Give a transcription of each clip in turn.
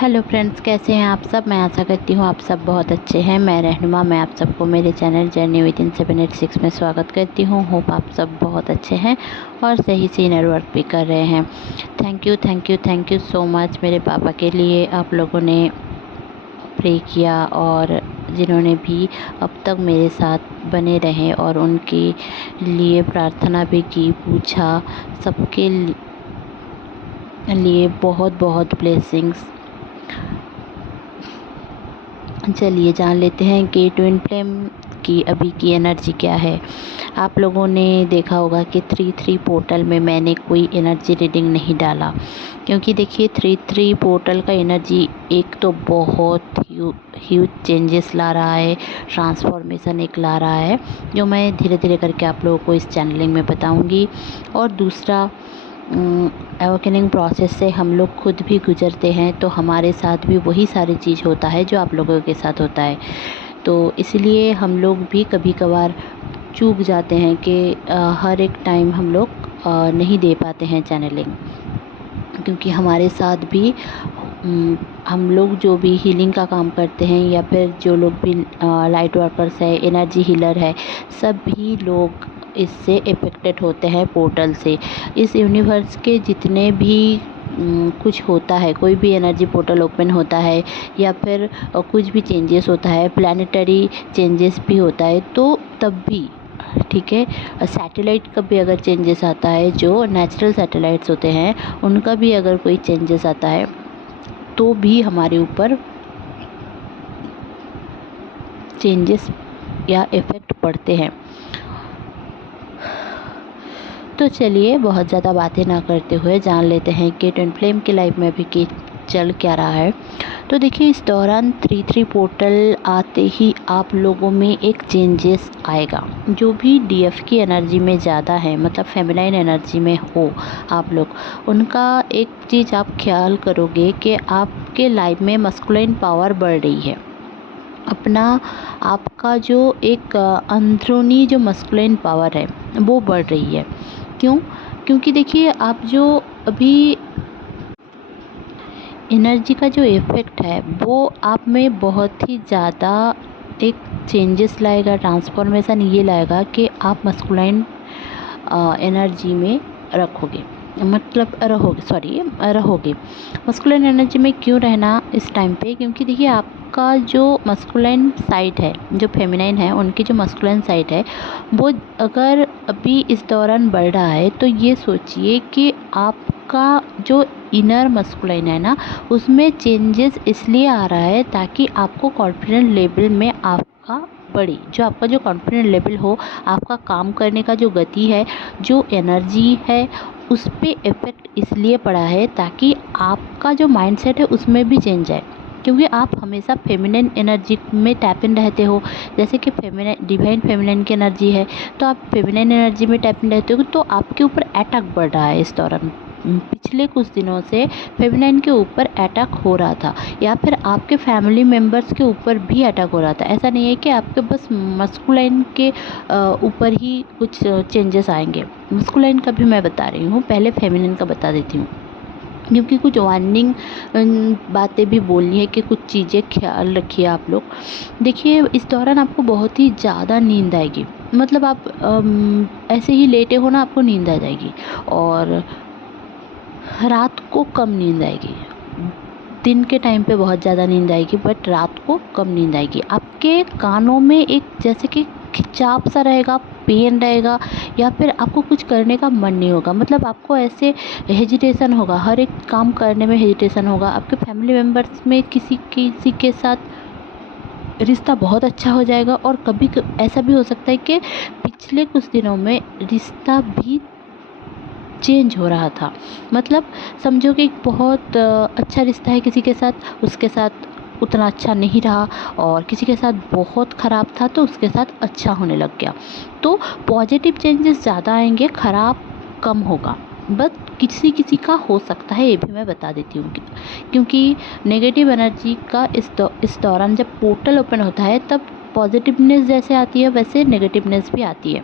Hello friends, कैसे हैं आप सब। मैं आशा करती हूँ आप सब बहुत अच्छे हैं। मैं रहनुमा, मैं आप सबको मेरे चैनल जर्नी विद इन 786 में स्वागत करती हूँ। होप आप सब बहुत अच्छे हैं और सही से इनर वर्क भी कर रहे हैं। थैंक यू सो मच मेरे पापा के लिए आप लोगों ने प्रे किया, और जिन्होंने भी अब तक मेरे साथ बने रहे और उनके लिए प्रार्थना भी की, पूछा। सबके लिए बहुत बहुत ब्लेसिंग्स। चलिए जान लेते हैं कि ट्विन फ्लेम की अभी की एनर्जी क्या है। आप लोगों ने देखा होगा कि 3-3 पोर्टल में मैंने कोई एनर्जी रीडिंग नहीं डाला, क्योंकि देखिए 3-3 पोर्टल का एनर्जी एक तो बहुत ह्यूज चेंजेस ला रहा है, ट्रांसफॉर्मेशन एक ला रहा है, जो मैं धीरे धीरे करके आप लोगों को इस चैनलिंग में बताऊंगी। और दूसरा, अवेकनिंग प्रोसेस से हम लोग खुद भी गुजरते हैं, तो हमारे साथ भी वही सारी चीज़ होता है जो आप लोगों के साथ होता है। तो इसलिए हम लोग भी कभी कभार चूक जाते हैं कि हर एक टाइम हम लोग नहीं दे पाते हैं चैनलिंग, क्योंकि हमारे साथ भी हम लोग जो भी हीलिंग का काम करते हैं, या फिर जो लोग भी लाइट वर्कर्स है, एनर्जी हीलर है, सभी लोग इससे इफ़ेक्टेड होते हैं पोर्टल से। इस यूनिवर्स के जितने भी कुछ होता है, कोई भी एनर्जी पोर्टल ओपन होता है, या फिर कुछ भी चेंजेस होता है, प्लानिटरी चेंजेस भी होता है, तो तब भी ठीक है, सैटेलाइट का भी अगर चेंजेस आता है, जो नेचुरल सैटेलाइट्स होते हैं उनका भी अगर कोई चेंजेस आता है, तो भी हमारे ऊपर चेंजेस या इफ़ेक्ट पड़ते हैं। तो चलिए बहुत ज़्यादा बातें ना करते हुए जान लेते हैं कि ट्विन फ्लेम की लाइफ में अभी चल क्या रहा है। तो देखिए, इस दौरान 3-3 पोर्टल आते ही आप लोगों में एक चेंजेस आएगा। जो भी डीएफ की एनर्जी में ज़्यादा है, मतलब फेमिनाइन एनर्जी में हो आप लोग, उनका एक चीज़ आप ख्याल करोगे कि आपके लाइफ में मस्कुलाइन पावर बढ़ रही है। अपना आपका जो एक अंदरूनी जो मस्कुलाइन पावर है वो बढ़ रही है। क्यों? क्योंकि देखिए, आप जो अभी एनर्जी का जो इफ़ेक्ट है वो आप में बहुत ही ज़्यादा एक चेंजेस लाएगा, ट्रांसफॉर्मेशन ये लाएगा कि आप मस्कुलाइन एनर्जी में रहोगे। मस्कुलाइन एनर्जी में क्यों रहना इस टाइम पे? क्योंकि देखिए, आपका जो मस्कुलाइन साइड है, जो फेमिनाइन है, उनकी जो मस्कुलाइन साइड है, वो अगर अभी इस दौरान बढ़ रहा है, तो ये सोचिए कि आपका जो इनर मस्कुलाइन है ना, उसमें चेंजेस इसलिए आ रहा है ताकि आपको कॉन्फिडेंस लेवल में आपका बढ़े। जो आपका जो कॉन्फिडेंट लेवल हो, आपका काम करने का जो गति है, जो एनर्जी है, उस पे इफ़ेक्ट इसलिए पड़ा है ताकि आपका जो माइंडसेट है उसमें भी चेंज आए। क्योंकि आप हमेशा फेमिनिन एनर्जी में टैप इन रहते हो। जैसे कि फेमिनिन, डिवाइन फेमिनिन की एनर्जी है, तो आप फेमिनिन एनर्जी में टैप इन रहते हो, तो आपके ऊपर अटैक बढ़ रहा है इस दौरान। पिछले कुछ दिनों से फेमिनाइन के ऊपर अटैक हो रहा था, या फिर आपके फैमिली मेम्बर्स के ऊपर भी अटैक हो रहा था। ऐसा नहीं है कि आपके बस मस्कुलाइन के ऊपर ही कुछ चेंजेस आएंगे। मस्कुलाइन का भी मैं बता रही हूँ, पहले फेमिनिन का बता देती हूँ, क्योंकि कुछ वार्निंग बातें भी बोलनी है कि कुछ चीज़ें ख्याल रखिए आप लोग। देखिए, इस दौरान आपको बहुत ही ज़्यादा नींद आएगी। मतलब आप ऐसे ही लेटे हो ना, आपको नींद आ जाएगी, और रात को कम नींद आएगी। दिन के टाइम पे बहुत ज़्यादा नींद आएगी, बट रात को कम नींद आएगी। आपके कानों में एक जैसे कि खिंचाव सा रहेगा, पेन रहेगा, या फिर आपको कुछ करने का मन नहीं होगा। मतलब आपको ऐसे हेजिटेशन होगा, हर एक काम करने में हेजिटेशन होगा। आपके फैमिली मेम्बर्स में किसी किसी के साथ रिश्ता बहुत अच्छा हो जाएगा, और कभी ऐसा भी हो सकता है कि पिछले कुछ दिनों में रिश्ता भी चेंज हो रहा था। मतलब समझो कि एक बहुत अच्छा रिश्ता है किसी के साथ, उसके साथ उतना अच्छा नहीं रहा, और किसी के साथ बहुत ख़राब था तो उसके साथ अच्छा होने लग गया। तो पॉजिटिव चेंजेस ज़्यादा आएंगे, ख़राब कम होगा। बस किसी किसी का हो सकता है, ये भी मैं बता देती हूँ क्योंकि नेगेटिव एनर्जी का इस दौरान जब पोर्टल ओपन होता है, तब पॉजिटिवनेस जैसे आती है वैसे नेगेटिवनेस भी आती है।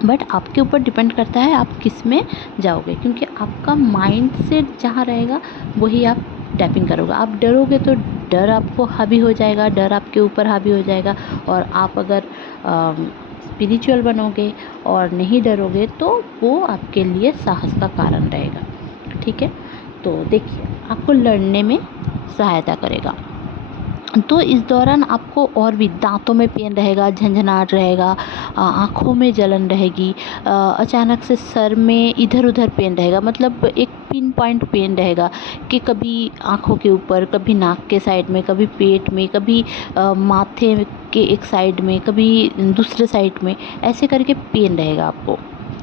बट आपके ऊपर डिपेंड करता है आप किस में जाओगे, क्योंकि आपका माइंड सेट जहाँ रहेगा वही आप टैपिंग करोगे। आप डरोगे तो डर आपको हावी हो जाएगा, डर आपके ऊपर हावी हो जाएगा। और आप अगर स्पिरिचुअल बनोगे और नहीं डरोगे तो वो आपके लिए साहस का कारण रहेगा। ठीक है, तो देखिए आपको लड़ने में सहायता करेगा। तो इस दौरान आपको और भी दांतों में पेन रहेगा, झंझनाहट रहेगा, आँखों में जलन रहेगी, अचानक से सर में इधर उधर पेन रहेगा, मतलब एक पिन पॉइंट पेन रहेगा कि कभी आँखों के ऊपर, कभी नाक के साइड में, कभी पेट में, कभी माथे के एक साइड में, कभी दूसरे साइड में, ऐसे करके पेन रहेगा आपको।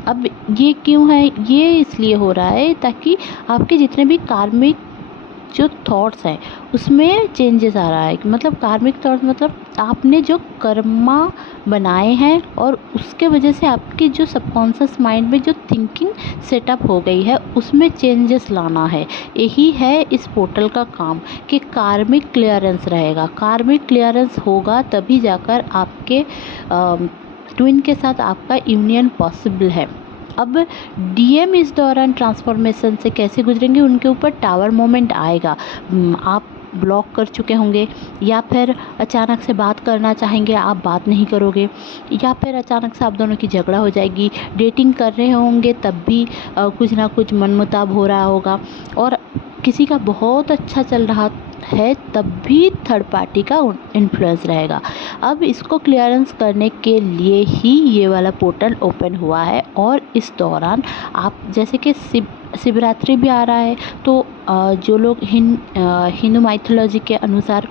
अब ये क्यों है? ये इसलिए हो रहा है ताकि आपके जितने भी कार्मिक जो थॉट्स हैं उसमें चेंजेस आ रहा है। मतलब कार्मिक थॉट्स मतलब आपने जो कर्मा बनाए हैं और उसके वजह से आपकी जो सबकॉन्शियस माइंड में जो थिंकिंग सेटअप हो गई है उसमें चेंजेस लाना है। यही है इस पोर्टल का काम कि कार्मिक क्लियरेंस रहेगा। कार्मिक क्लियरेंस होगा तभी जाकर आपके ट्विन के साथ आपका यूनियन पॉसिबल है। अब डीएम इस दौरान ट्रांसफॉर्मेशन से कैसे गुजरेंगे, उनके ऊपर टावर मोमेंट आएगा। आप ब्लॉक कर चुके होंगे, या फिर अचानक से बात करना चाहेंगे, आप बात नहीं करोगे, या फिर अचानक से आप दोनों की झगड़ा हो जाएगी। डेटिंग कर रहे होंगे तब भी कुछ ना कुछ मनमुटाव हो रहा होगा, और किसी का बहुत अच्छा चल रहा है तब भी थर्ड पार्टी का इन्फ्लुएंस रहेगा। अब इसको क्लियरेंस करने के लिए ही ये वाला पोर्टल ओपन हुआ है। और इस दौरान आप जैसे कि शिवरात्रि भी आ रहा है, तो जो लोग हिंदू माइथोलॉजी के अनुसार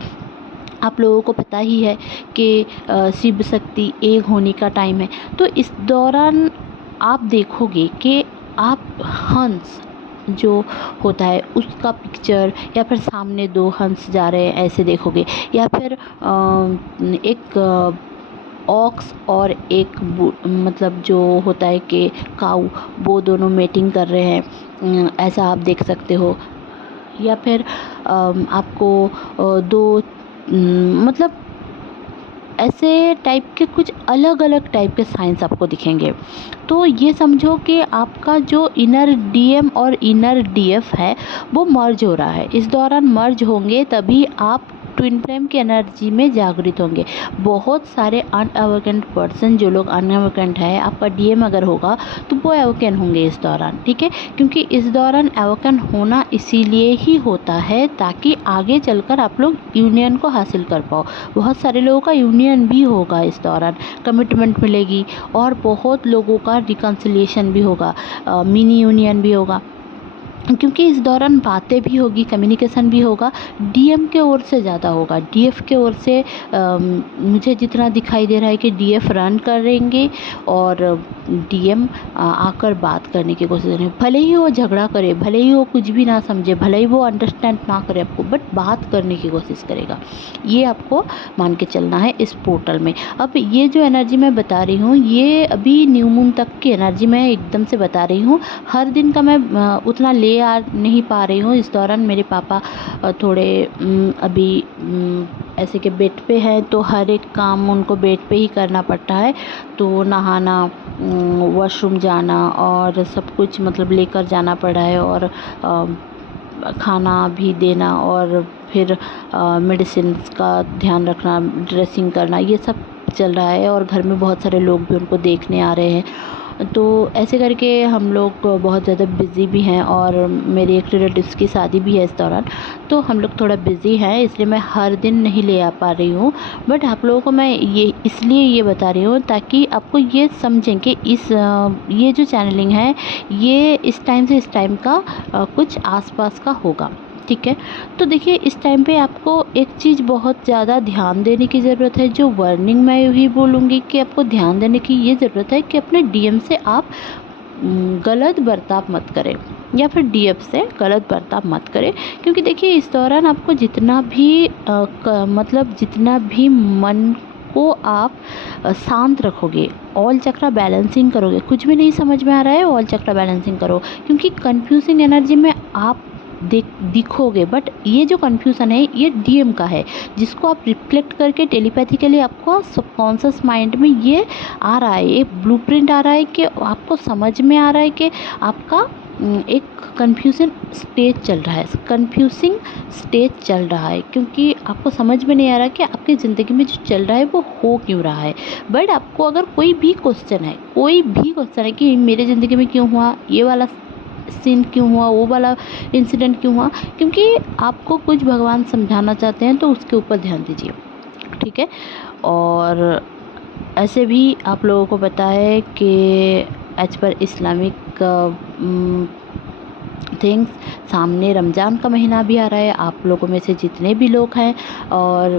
आप लोगों को पता ही है कि शिव शक्ति एक होने का टाइम है। तो इस दौरान आप देखोगे कि आप हंस जो होता है उसका पिक्चर, या फिर सामने दो हंस जा रहे हैं ऐसे देखोगे, या फिर एक ऑक्स और एक मतलब जो होता है कि काऊ, वो दोनों मेटिंग कर रहे हैं, ऐसा आप देख सकते हो। या फिर आपको दो मतलब ऐसे टाइप के कुछ अलग अलग टाइप के साइंस आपको दिखेंगे। तो ये समझो कि आपका जो इनर डीएम और इनर डीएफ है वो मर्ज हो रहा है। इस दौरान मर्ज होंगे तभी आप ट्विन फ्लेम की एनर्जी में जागृत होंगे। बहुत सारे अनअवेकेंट पर्सन, जो लोग अनअवेकेंट है, आपका डीएम अगर होगा तो वो अवेकन होंगे इस दौरान। ठीक है, क्योंकि इस दौरान अवेकन होना इसीलिए ही होता है ताकि आगे चलकर आप लोग यूनियन को हासिल कर पाओ। बहुत सारे लोगों का यूनियन भी होगा इस दौरान, कमिटमेंट मिलेगी, और बहुत लोगों का रिकन्सिलिएशन भी होगा, मिनी यूनियन भी होगा, क्योंकि इस दौरान बातें भी होगी, कम्युनिकेशन भी होगा। डीएम के ओर से ज़्यादा होगा, डीएफ के ओर से मुझे जितना दिखाई दे रहा है कि डीएफ रन करेंगे और डीएम आकर बात करने की कोशिश करें। भले ही वो झगड़ा करे, भले ही वो कुछ भी ना समझे, भले ही वो अंडरस्टैंड ना करे आपको, बट बात करने की कोशिश करेगा। ये आपको मान के चलना है इस पोर्टल में। अब ये जो एनर्जी मैं बता रही हूँ, ये अभी न्यू मून तक की एनर्जी मैं एकदम से बता रही हूँ। हर दिन का मैं उतना ले आ नहीं पा रही हूँ। इस दौरान मेरे पापा थोड़े अभी ऐसे के बेड पे हैं, तो हर एक काम उनको बेड पे ही करना पड़ता है। तो नहाना, वॉशरूम जाना और सब कुछ मतलब लेकर जाना पड़ा है, और खाना भी देना, और फिर मेडिसिन का ध्यान रखना, ड्रेसिंग करना, ये सब चल रहा है। और घर में बहुत सारे लोग भी उनको देखने आ रहे हैं। तो ऐसे करके हम लोग बहुत ज़्यादा बिज़ी भी हैं, और मेरी एक रिलेटिव्स की शादी भी है इस दौरान, तो हम लोग थोड़ा बिज़ी हैं, इसलिए मैं हर दिन नहीं ले आ पा रही हूँ। बट आप लोगों को मैं ये इसलिए ये बता रही हूँ ताकि आपको ये समझें कि ये जो चैनलिंग है ये इस टाइम से इस टाइम का कुछ आसपास का होगा। ठीक है, तो देखिए इस टाइम पे आपको एक चीज़ बहुत ज़्यादा ध्यान देने की ज़रूरत है। जो वार्निंग मैं यही बोलूँगी कि आपको ध्यान देने की ये ज़रूरत है कि अपने डीएम से आप गलत बर्ताव मत करें, या फिर डीएफ से गलत बर्ताव मत करें। क्योंकि देखिए इस दौरान आपको जितना भी मतलब जितना भी मन को आप शांत रखोगे, ऑल चक्रा बैलेंसिंग करोगे, कुछ भी नहीं समझ में आ रहा है ऑल चक्रा बैलेंसिंग करो, क्योंकि कंफ्यूजिंग एनर्जी में आप दिखोगे। बट ये जो कन्फ्यूज़न है ये डीएम का है, जिसको आप रिफ्लेक्ट करके टेलीपैथिकली आपको सबकॉन्शियस माइंड में ये आ रहा है, ये ब्लूप्रिंट आ रहा है कि आपको समझ में आ रहा है कि आपका एक कन्फ्यूज़िंग स्टेज चल रहा है, क्योंकि आपको समझ में नहीं आ रहा कि आपकी ज़िंदगी में जो चल रहा है वो हो क्यों रहा है। बट आपको अगर कोई भी क्वेश्चन है कि मेरी ज़िंदगी में क्यों हुआ, ये वाला सीन क्यों हुआ, वो वाला इंसिडेंट क्यों हुआ, क्योंकि आपको कुछ भगवान समझाना चाहते हैं, तो उसके ऊपर ध्यान दीजिए, ठीक है। और ऐसे भी आप लोगों को पता है कि एज पर इस्लामिक थिंग्स, सामने रमज़ान का महीना भी आ रहा है। आप लोगों में से जितने भी लोग हैं और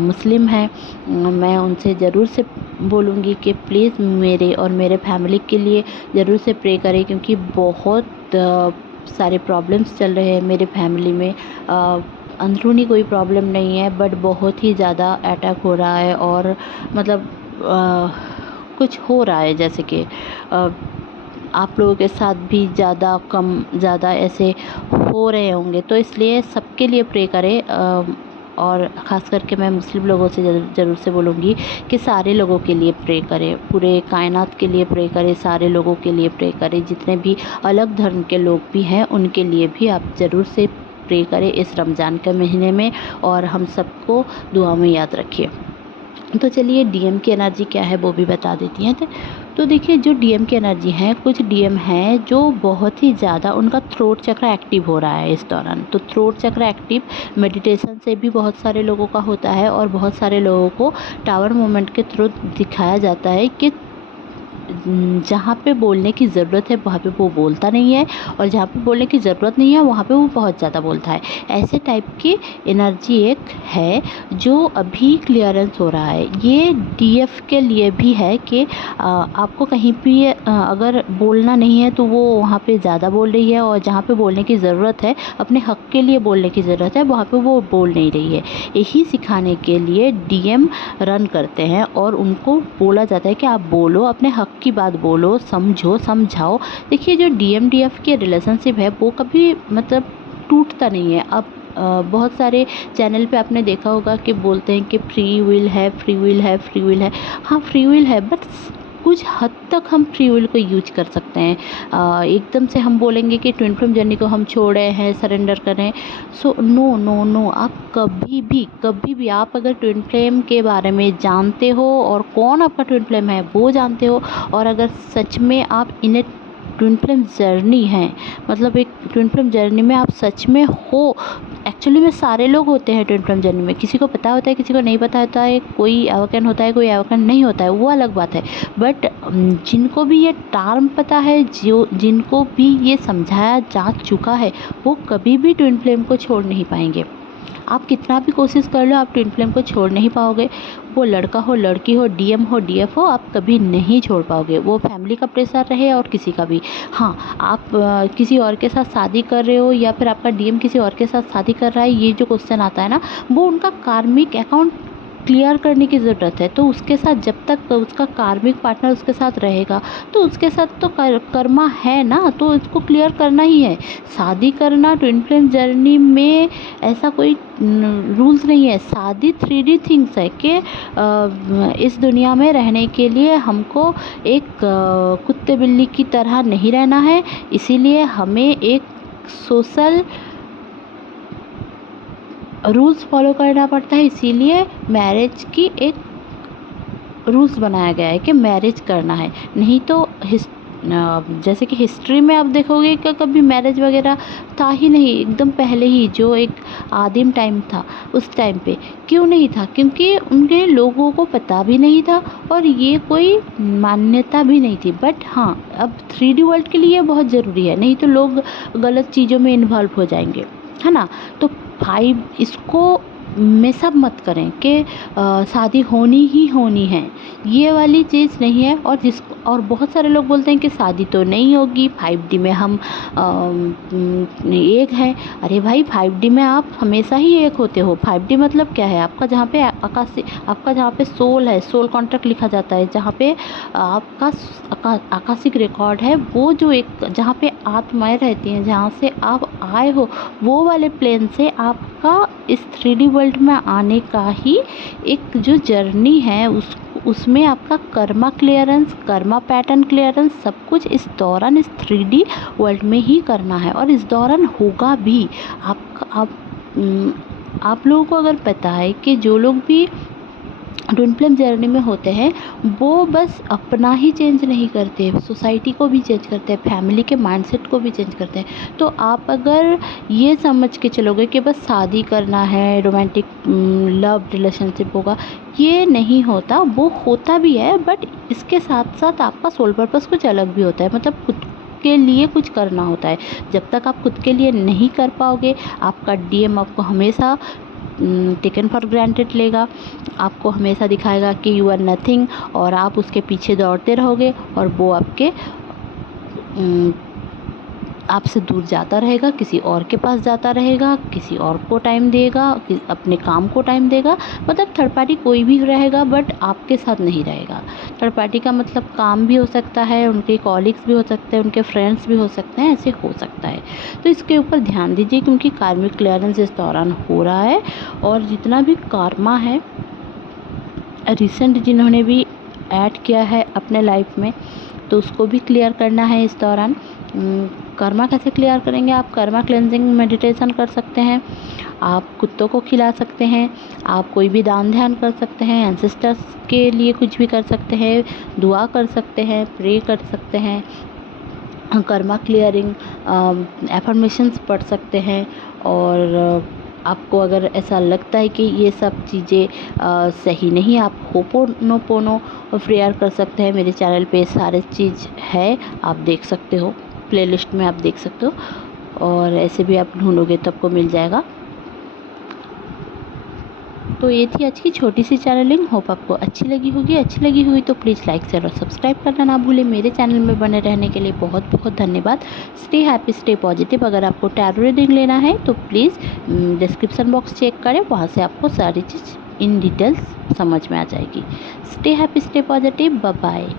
मुस्लिम हैं, मैं उनसे ज़रूर से बोलूँगी कि प्लीज़ मेरे और मेरे फैमिली के लिए ज़रूर से प्रे करें, क्योंकि बहुत सारे प्रॉब्लम्स चल रहे हैं मेरे फैमिली में। अंदरूनी कोई प्रॉब्लम नहीं है, बट बहुत ही ज़्यादा अटैक हो रहा है, और मतलब कुछ हो रहा है, जैसे कि आप लोगों के साथ भी ज़्यादा ऐसे हो रहे होंगे। तो इसलिए सबके लिए प्रे करें, और ख़ास करके मैं मुस्लिम लोगों से ज़रूर से बोलूँगी कि सारे लोगों के लिए प्रे करें, पूरे कायनात के लिए प्रे करें, सारे लोगों के लिए प्रे करें, जितने भी अलग धर्म के लोग भी हैं उनके लिए भी आप ज़रूर से प्रे करें इस रमज़ान के महीने में, और हम सबको दुआ में याद रखिए। तो चलिए डीएम की एनर्जी क्या है वो भी बता देती हैं। तो देखिए, जो डीएम की एनर्जी है, कुछ डीएम हैं जो बहुत ही ज़्यादा उनका थ्रोट चक्र एक्टिव हो रहा है इस दौरान। तो थ्रोट चक्र एक्टिव मेडिटेशन से भी बहुत सारे लोगों का होता है, और बहुत सारे लोगों को टावर मूवमेंट के थ्रू दिखाया जाता है कि जहाँ पे बोलने की ज़रूरत है वहाँ पे वो बोलता नहीं है, और जहाँ पे बोलने की ज़रूरत नहीं है वहाँ पे वो बहुत ज़्यादा बोलता है। ऐसे टाइप की एनर्जी एक है जो अभी क्लियरेंस हो रहा है। ये डीएफ के लिए भी है कि आपको कहीं भी अगर बोलना नहीं है तो वो वहाँ पे ज़्यादा बोल रही है, और जहाँ पे बोलने की ज़रूरत है, अपने हक़ के लिए बोलने की ज़रूरत है, वहाँ पे वो बोल नहीं रही है। यही सिखाने के लिए डीएम रन करते हैं, और उनको बोला जाता है कि आप बोलो, अपने हक़ की बात बोलो, समझाओ। देखिए, जो डीएफ के रिलेशनशिप है वो कभी मतलब टूटता नहीं है। अब बहुत सारे चैनल पे आपने देखा होगा कि बोलते हैं कि फ्री विल है। हाँ, फ्री विल है, बट कुछ हद तक हम फ्री विल को यूज कर सकते हैं। एकदम से हम बोलेंगे कि ट्विन फ्लेम जर्नी को हम छोड़ रहे हैं, सरेंडर करें। सो नो, आप कभी भी आप अगर ट्विन फ्लेम के बारे में जानते हो, और कौन आपका ट्विन फ्लेम है वो जानते हो, और अगर सच में आप इन ट्विन फ्लेम जर्नी है, मतलब एक ट्विन फ्लेम जर्नी में आप सच में हो। एक्चुअली में सारे लोग होते हैं ट्विन फ्लेम जर्नी में, किसी को पता होता है, किसी को नहीं पता होता है, कोई अवकन होता है, कोई अवकन नहीं होता है, वो अलग बात है। बट जिनको भी ये टर्म पता है, जिनको भी ये समझाया जा चुका है, वो कभी भी ट्विन फ्लेम को छोड़ नहीं पाएंगे। आप कितना भी कोशिश कर लो, आप ट्विन फ्लेम को छोड़ नहीं पाओगे। वो लड़का हो, लड़की हो, डीएम हो, डीएफ हो, आप कभी नहीं छोड़ पाओगे। वो फैमिली का प्रेशर रहे और किसी का भी। हाँ, आप किसी और के साथ शादी कर रहे हो, या फिर आपका डीएम किसी और के साथ शादी कर रहा है, ये जो क्वेश्चन आता है ना, वो उनका कार्मिक अकाउंट क्लियर करने की ज़रूरत है। तो उसके साथ जब तक उसका कार्मिक पार्टनर उसके साथ रहेगा, तो उसके साथ तो कर्मा है ना, तो इसको क्लियर करना ही है। शादी करना ट्विन फ्लेम जर्नी में ऐसा कोई रूल्स नहीं है। शादी 3D थिंग्स है कि इस दुनिया में रहने के लिए हमको एक कुत्ते बिल्ली की तरह नहीं रहना है। इसीलिए हमें एक सोशल रूल्स फॉलो करना पड़ता है। इसीलिए मैरिज की एक रूल्स बनाया गया है कि मैरिज करना है। नहीं तो जैसे कि हिस्ट्री में आप देखोगे कि कभी मैरिज वगैरह था ही नहीं। एकदम पहले ही जो एक आदिम टाइम था, उस टाइम पे क्यों नहीं था? क्योंकि उनके लोगों को पता भी नहीं था, और ये कोई मान्यता भी नहीं थी। बट हाँ, अब 3D वर्ल्ड के लिए बहुत ज़रूरी है, नहीं तो लोग गलत चीज़ों में इन्वॉल्व हो जाएंगे, है ना। तो 5 इसको मिस अप मत करें कि शादी होनी ही होनी है, ये वाली चीज़ नहीं है। और बहुत सारे लोग बोलते हैं कि शादी तो नहीं होगी, 5D में हम एक हैं। अरे भाई, 5D में आप हमेशा ही एक होते हो। 5D मतलब क्या है? आपका जहाँ पे आपका जहाँ पे सोल है, सोल कॉन्ट्रैक्ट लिखा जाता है, जहाँ पे आपका आकाशिक रिकॉर्ड है, वो जो एक जहाँ पे आत्माएं रहती हैं, जहाँ से आप आए हो, वो वाले प्लेन से आपका इस 3D वर्ल्ड में आने का ही एक जो जर्नी है, उसमें आपका Karma clearance, Karma pattern clearance सब कुछ इस दौरान इस 3D वर्ल्ड में ही करना है और इस दौरान होगा भी। आप लोगों को अगर पता है कि जो लोग भी ट्विन फ्लेम जर्नी में होते हैं वो बस अपना ही चेंज नहीं करते, सोसाइटी को भी चेंज करते हैं, फैमिली के माइंडसेट को भी चेंज करते हैं। तो आप अगर ये समझ के चलोगे कि बस शादी करना है, रोमांटिक लव रिलेशनशिप होगा, ये नहीं होता। वो होता भी है बट इसके साथ साथ आपका सोल पर्पस कुछ अलग भी होता है, मतलब खुद के लिए कुछ करना होता है। जब तक आप खुद के लिए नहीं कर पाओगे, आपका डीएम आपको हमेशा टेकन फॉर ग्रांटेड लेगा, आपको हमेशा दिखाएगा कि यू आर नथिंग और आप उसके पीछे दौड़ते रहोगे और वो आपसे दूर जाता रहेगा, किसी और के पास जाता रहेगा, किसी और को टाइम देगा, अपने काम को टाइम देगा। मतलब थर्ड पार्टी कोई भी रहेगा बट आपके साथ नहीं रहेगा। थर्ड पार्टी का मतलब काम भी हो सकता है, उनके कॉलीग्स भी हो सकते हैं, उनके फ्रेंड्स भी हो सकते हैं, ऐसे हो सकता है। तो इसके ऊपर ध्यान दीजिए क्योंकि कार्मिक क्लियरेंस इस दौरान हो रहा है और जितना भी कार्मा है रिसेंट जिन्होंने भी ऐड किया है अपने लाइफ में तो उसको भी क्लियर करना है इस दौरान। कर्मा कैसे क्लियर करेंगे? आप कर्मा क्लेंजिंग मेडिटेशन कर सकते हैं, आप कुत्तों को खिला सकते हैं, आप कोई भी दान ध्यान कर सकते हैं, एंसेस्टर्स के लिए कुछ भी कर सकते हैं, दुआ कर सकते हैं, प्रे कर सकते हैं, कर्मा क्लियरिंग एफर्मेशंस पढ़ सकते हैं। और आपको अगर ऐसा लगता है कि ये सब चीज़ें सही नहीं, आप होपोनोपोनो प्रेयर कर सकते हैं। मेरे चैनल पे सारे चीज़ है, आप देख सकते हो, प्लेलिस्ट में आप देख सकते हो और ऐसे भी आप ढूंढोगे तो आपको मिल जाएगा। तो ये थी आज की छोटी सी चैनलिंग, होप आपको अच्छी लगी होगी। अच्छी लगी हुई तो प्लीज़ लाइक शेयर और सब्सक्राइब करना ना भूलें। मेरे चैनल में बने रहने के लिए बहुत बहुत धन्यवाद। Stay happy, stay positive. अगर आपको टैरो रीडिंग लेना है तो प्लीज़ डिस्क्रिप्शन बॉक्स चेक करें, वहाँ से आपको सारी चीज़ इन डिटेल्स समझ में आ जाएगी। Stay happy, stay positive, bye bye.